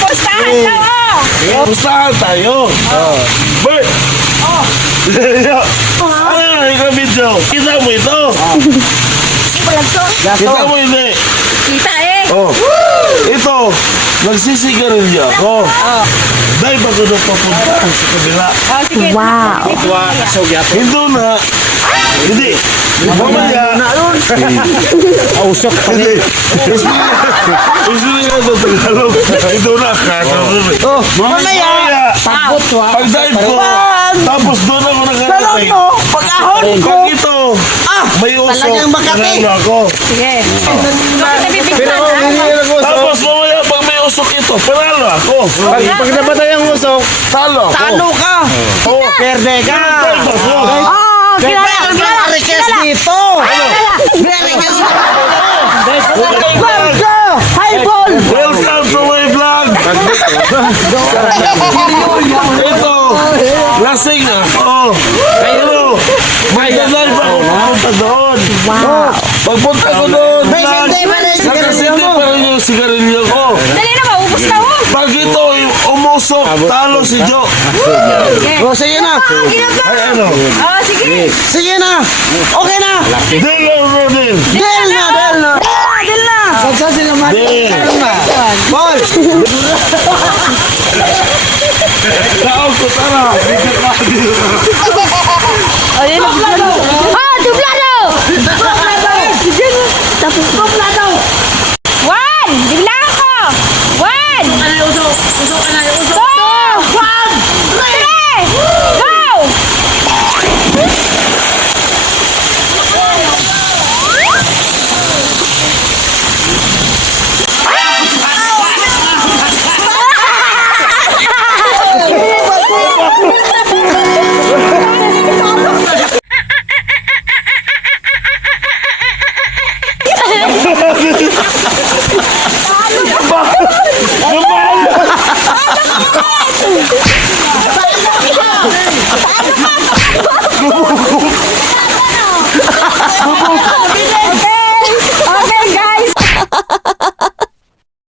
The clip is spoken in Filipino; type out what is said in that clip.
Pustahan daw, oh! Pustahan tayo. Bert! Ano yung ikaw video? Kita mo ito? Kita mo hindi? Kita eh! Oh. Ito, nagsisigarilyo ako. Dahil bago na papunta sa kabila. Oh, sige. Wow. Hindi na. Hindi. Mamaya. Ausok pa Hindi. Gusto nila ito Tagalog. Ito na. Oh, mamaya. Pagpot wa. Pag-dive ko. Tapos doon ako nakarating. Pag-ahon ko. Pag ito. May usok. Talagang Makati. Nanalo ako. Sige. Bakit nabibigtan na? Tapos mamaya pag may usok ito, panalo ako. Pag nabatay ang usok, Talo ako. talo ka. Oo. Perde ka. Dive ako. Oo, kilala. Marites dito. Marites dito. Hi, Paul. Welcome to my vlog. Ito. Lasing ako. Pero, may dadal pa ako pupunta doon. Wow. Pagpunta ko doon, May sindi pa rin nakasindi pa rin yung sigarilyo ko. Dali na, maubos na, oh! Pag ito umusok, talo si Jo. Sige. Oh, sige na. Ay ano? Oh, sige. Sige na. Okay na. Deal or no deal? Del na, del na. Dil na. Saan sila Deal. Paul. Taon ko, tara. Ayun. Ah, dublado! Dublado! Tapos dublado!